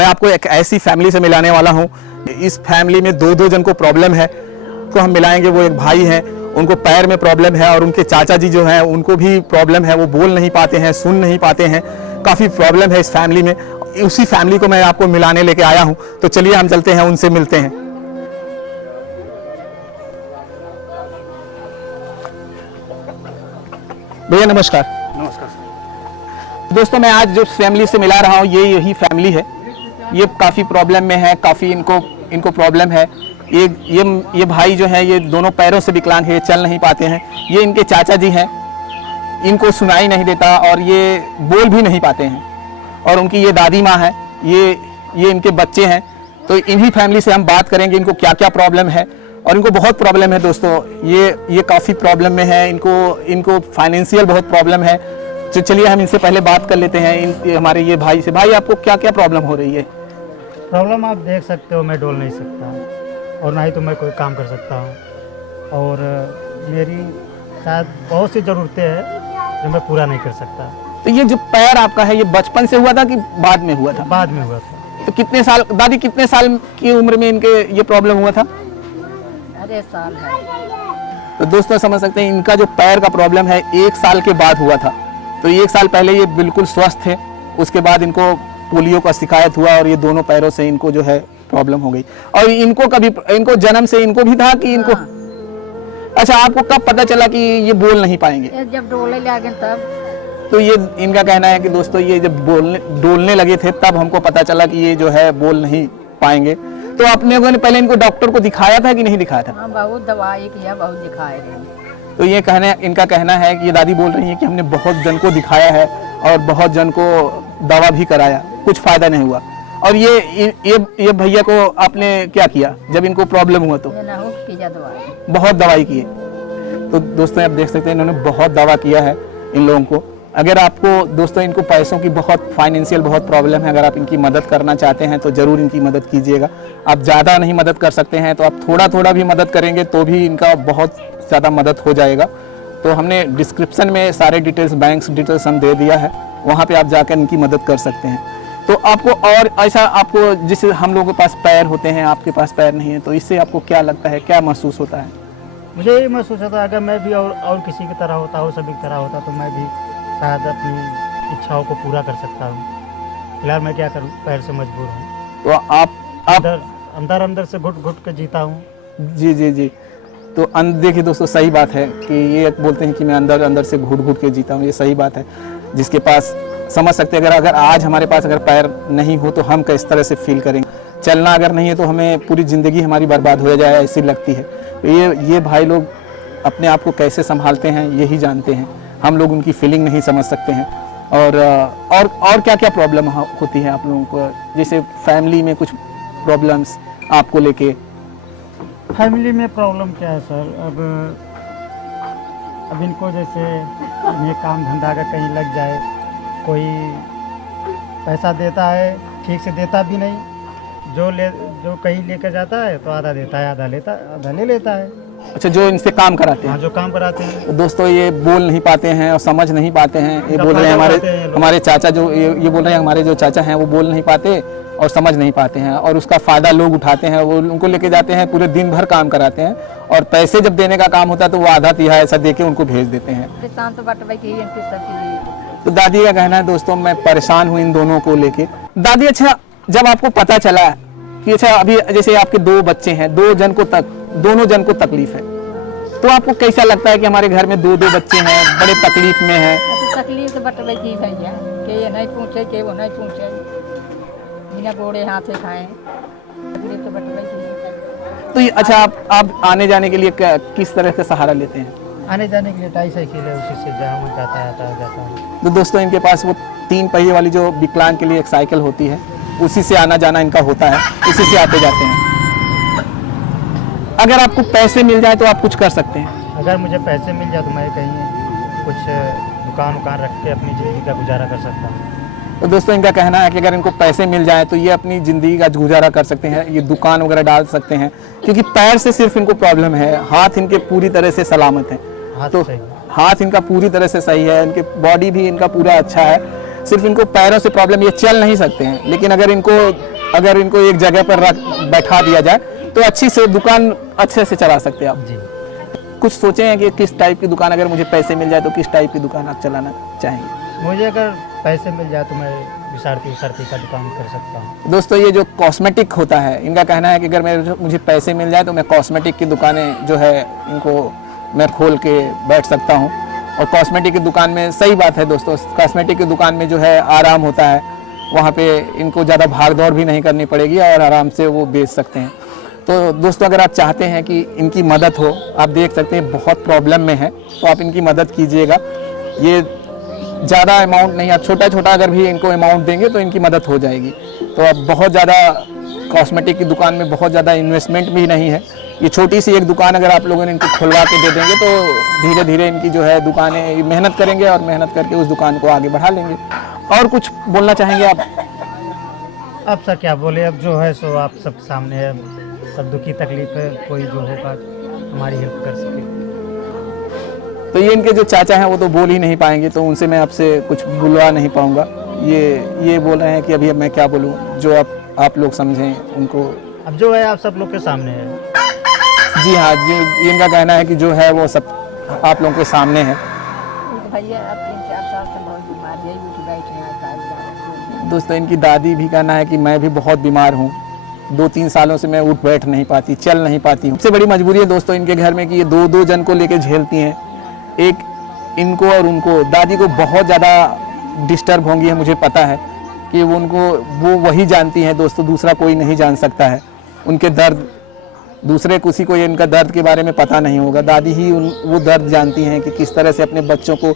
मैं आपको एक ऐसी फैमिली से मिलाने वाला हूँ। इस फैमिली में दो जन को प्रॉब्लम है, तो हम मिलाएंगे। वो एक भाई हैं, उनको पैर में प्रॉब्लम है, और उनके चाचा जी जो हैं उनको भी प्रॉब्लम है, वो बोल नहीं पाते हैं, सुन नहीं पाते हैं, काफ़ी प्रॉब्लम है इस फैमिली में। उसी फैमिली को मैं आपको मिलाने लेके आया हूँ, तो चलिए हम चलते हैं, उनसे मिलते हैं। भैया नमस्कार। नमस्कार सर। दोस्तों, मैं आज जो फैमिली से मिला रहा हूँ यही फैमिली है। ये काफ़ी प्रॉब्लम में है, काफ़ी इनको प्रॉब्लम है। ये भाई जो है, ये दोनों पैरों से विकलांग है, चल नहीं पाते हैं। ये इनके चाचा जी हैं, इनको सुनाई नहीं देता और ये बोल भी नहीं पाते हैं। और उनकी ये दादी माँ है, ये इनके बच्चे हैं। तो इन्हीं फैमिली से हम बात करेंगे, इनको क्या क्या प्रॉब्लम है। और इनको बहुत प्रॉब्लम है दोस्तों, ये काफ़ी प्रॉब्लम में है। इनको फाइनेंशियल बहुत प्रॉब्लम है। तो चलिए हम इनसे पहले बात कर लेते हैं, हमारे ये भाई से। भाई, आपको क्या क्या प्रॉब्लम हो रही है? प्रॉब्लम आप देख सकते हो, मैं डोल नहीं सकता और ना ही तो मैं कोई काम कर सकता हूँ। और मेरी शायद बहुत सी ज़रूरतें हैं जो मैं पूरा नहीं कर सकता। तो ये जो पैर आपका है, ये बचपन से हुआ था कि बाद में हुआ था? बाद में हुआ था। तो कितने साल, दादी कितने साल की उम्र में इनके ये प्रॉब्लम हुआ था? अरे साल है। तो दोस्तों समझ सकते हैं, इनका जो पैर का प्रॉब्लम है 1 साल के बाद हुआ था। तो 1 साल पहले ये बिल्कुल स्वस्थ थे, उसके बाद इनको पोलियो का शिकायत हुआ और ये दोनों पैरों से इनको जो है प्रॉब्लम हो गई। और इनको जन्म से इनको भी था कि इनको? अच्छा, आपको कब पता चला कि ये बोल नहीं पाएंगे? ये जब डोले लगे तब। तो ये इनका कहना है कि दोस्तों, ये जब डोलने लगे थे तब हमको पता चला कि ये जो है बोल नहीं पाएंगे। तो आपने पहले इनको डॉक्टर को दिखाया था कि नहीं दिखाया था? हाँ, बहुत दवाई किया, बहुत दिखाए रहे। तो ये इनका कहना है कि ये दादी बोल रही है कि हमने बहुत जन को दिखाया है और बहुत जन को दवा भी कराया, कुछ फायदा नहीं हुआ। और ये भैया को आपने क्या किया जब इनको प्रॉब्लम हुआ? तो बहुत दवाई की है। तो दोस्तों आप देख सकते हैं, इन्होंने बहुत दवा किया है इन लोगों को। अगर आपको दोस्तों इनको पैसों की फाइनेंशियल बहुत प्रॉब्लम है, अगर आप इनकी मदद करना चाहते हैं तो ज़रूर इनकी मदद कीजिएगा। आप ज़्यादा नहीं मदद कर सकते हैं तो आप थोड़ा थोड़ा भी मदद करेंगे तो भी इनका बहुत ज़्यादा मदद हो जाएगा। तो हमने डिस्क्रिप्शन में सारे डिटेल्स, बैंक डिटेल्स हम दे दिया है, वहाँ पे आप जाकर इनकी मदद कर सकते हैं। तो आपको और ऐसा, आपको जैसे हम लोगों के पास पैर होते हैं, आपके पास पैर नहीं है, तो इससे आपको क्या लगता है, क्या महसूस होता है? मुझे ये महसूस होता है अगर मैं भी और किसी की तरह होता, और सभी की तरह होता, तो मैं भी शायद अपनी इच्छाओं को पूरा कर सकता हूँ। फिलहाल मैं क्या करूँ, पैर से मजबूर हूँ। तो आप अंदर से घुट के जीता हूँ। जी। तो देखिए दोस्तों, सही बात है कि ये बोलते हैं कि मैं अंदर से घुट के जीता हूँ। ये सही बात है। जिसके पास समझ सकते हैं, अगर आज हमारे पास अगर पैर नहीं हो तो हम किस तरह से फील करेंगे। चलना अगर नहीं है तो हमें पूरी ज़िंदगी हमारी बर्बाद हो जाए ऐसी लगती है। तो ये भाई लोग अपने आप को कैसे संभालते हैं यही जानते हैं, हम लोग उनकी फीलिंग नहीं समझ सकते हैं। और क्या क्या प्रॉब्लम होती है आप लोगों को, जैसे फैमिली में कुछ प्रॉब्लम्स आपको लेके? फैमिली में प्रॉब्लम क्या है सर, अब इनको जैसे ये काम धंधा का कहीं लग जाए, कोई पैसा देता है ठीक से देता भी नहीं, जो कहीं लेकर जाता है तो आधा देता है, आधा ले लेता है। अच्छा, जो इनसे काम कराते हैं? हाँ, जो काम कराते हैं। तो दोस्तों ये बोल नहीं पाते हैं और समझ नहीं पाते हैं। ये बोल रहे हैं हमारे चाचा जो ये बोल रहे हैं, हमारे जो चाचा हैं वो बोल नहीं पाते और समझ नहीं पाते हैं, और उसका फ़ायदा लोग उठाते हैं। वो उनको लेके जाते हैं, पूरे दिन भर काम कराते हैं, और पैसे जब देने का काम होता है तो वो आधा तिहाई ऐसा दे के उनको भेज देते हैं। तो दादी का कहना है दोस्तों, मैं परेशान हूँ इन दोनों को लेके। दादी, अच्छा जब आपको पता चला कि अच्छा अभी जैसे आपके 2 बच्चे हैं, दोनों जन को तकलीफ है, तो आपको कैसा लगता है कि हमारे घर में 2 बच्चे हैं, बड़े तकलीफ में हैं? तकलीफ तो बटवे की भैया के ये नहीं पूछे, के वो नहीं पूछे, बिना गोड़े हाथे खाए, तकलीफ तो बटवे की। तो अच्छा, आप आने जाने के लिए किस तरह का सहारा लेते हैं? आने जाने के लिए 2.5 साइकिल है, उसी से जहाँ मैं जाता है। तो दोस्तों इनके पास वो 3 पहिए वाली जो विकलांग के लिए एक साइकिल होती है, उसी से आना जाना इनका होता है, उसी से आते जाते हैं। अगर आपको पैसे मिल जाए तो आप कुछ कर सकते हैं? अगर मुझे पैसे मिल जाए तो मैं कहीं कुछ दुकान रख के अपनी ज़िंदगी का गुजारा कर सकता हूँ। तो दोस्तों इनका कहना है कि अगर इनको पैसे मिल जाए तो ये अपनी ज़िंदगी का गुजारा कर सकते हैं, ये दुकान वगैरह डाल सकते हैं, क्योंकि पैर से सिर्फ इनको प्रॉब्लम है, हाथ इनके पूरी तरह से सलामत है। तो हाथ इनका पूरी तरह से सही है, इनके बॉडी भी इनका पूरा अच्छा है, सिर्फ इनको पैरों से प्रॉब्लम, ये चल नहीं सकते हैं। लेकिन अगर इनको अगर इनको एक जगह पर बैठा दिया जाए तो अच्छी से दुकान अच्छे से चला सकते हैं आप। जी। कुछ सोचे हैं कि किस टाइप की दुकान, अगर मुझे पैसे मिल जाए तो किस टाइप की दुकान आप चलाना चाहेंगे? मुझे अगर पैसे मिल जाए तो मैं विसारती का दुकान कर सकता हूँ। दोस्तों ये जो कॉस्मेटिक होता है, इनका कहना है कि अगर मुझे पैसे मिल जाए तो मैं कॉस्मेटिक की दुकानें जो है इनको मैं खोल के बैठ सकता हूँ। और कॉस्मेटिक की दुकान में सही बात है दोस्तों, कॉस्मेटिक की दुकान में जो है आराम होता है, वहाँ पे इनको ज़्यादा भाग दौड़ भी नहीं करनी पड़ेगी और आराम से वो बेच सकते हैं। तो दोस्तों अगर आप चाहते हैं कि इनकी मदद हो, आप देख सकते हैं बहुत प्रॉब्लम में है, तो आप इनकी मदद कीजिएगा। ये ज़्यादा अमाउंट नहीं, आप छोटा छोटा अगर भी इनको अमाउंट देंगे तो इनकी मदद हो जाएगी। तो अब बहुत ज़्यादा कॉस्मेटिक की दुकान में बहुत ज़्यादा इन्वेस्टमेंट भी नहीं है। ये छोटी सी एक दुकान अगर आप लोगों ने इनको खुलवा के दे देंगे तो धीरे धीरे इनकी जो है दुकानें मेहनत करेंगे और मेहनत करके उस दुकान को आगे बढ़ा लेंगे। और कुछ बोलना चाहेंगे आप? अब सर क्या बोले, अब जो है सो आप सब सामने है, सब दुखी तकलीफ है, कोई जो होगा हमारी हेल्प कर सके। तो ये इनके जो चाचा हैं वो तो बोल ही नहीं पाएंगे, तो उनसे मैं आपसे कुछ बुलवा नहीं पाऊँगा। ये बोल रहे हैं कि अभी अब मैं क्या बोलूँ, जो आप लोग समझें उनको। अब जो है आप सब लोग के सामने है। जी हाँ जी, इनका कहना है कि जो है वो सब आप लोगों के सामने है। भैया अब 3-4 साल से बहुत बीमार है, उठ बैठे हैं। दोस्तों इनकी दादी भी कहना है कि मैं भी बहुत बीमार हूँ, 2-3 सालों से मैं उठ बैठ नहीं पाती, चल नहीं पाती हूँ। सबसे बड़ी मजबूरी है दोस्तों इनके घर में कि ये 2-2 जन को लेकर झेलती हैं, एक इनको और उनको। दादी को बहुत ज़्यादा डिस्टर्ब होंगी है, मुझे पता है कि वो वही जानती हैं दोस्तों, दूसरा कोई नहीं जान सकता है उनके दर्द। दूसरे किसी को इनका दर्द के बारे में पता नहीं होगा, दादी ही वो दर्द जानती हैं कि किस तरह से अपने बच्चों को,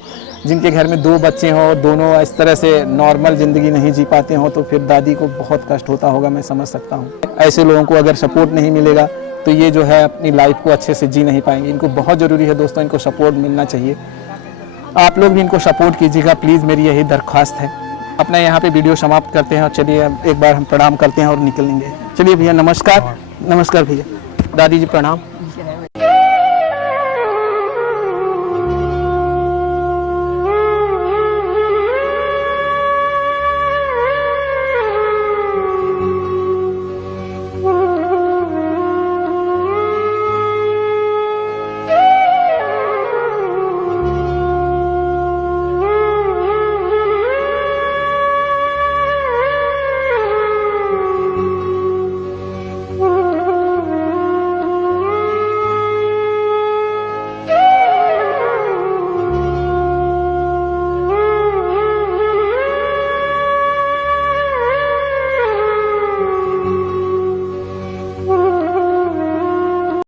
जिनके घर में 2 बच्चे हों और दोनों इस तरह से नॉर्मल ज़िंदगी नहीं जी पाते हों, तो फिर दादी को बहुत कष्ट होता होगा, मैं समझ सकता हूँ। ऐसे लोगों को अगर सपोर्ट नहीं मिलेगा तो ये जो है अपनी लाइफ को अच्छे से जी नहीं पाएंगे। इनको बहुत ज़रूरी है दोस्तों, इनको सपोर्ट मिलना चाहिए। आप लोग भी इनको सपोर्ट कीजिएगा प्लीज़, मेरी यही दरख्वास्त है। अपना यहाँ पे वीडियो समाप्त करते हैं और चलिए एक बार हम प्रणाम करते हैं और निकलेंगे। चलिए भैया नमस्कार। नमस्कार भैया। दादी जी प्रणाम।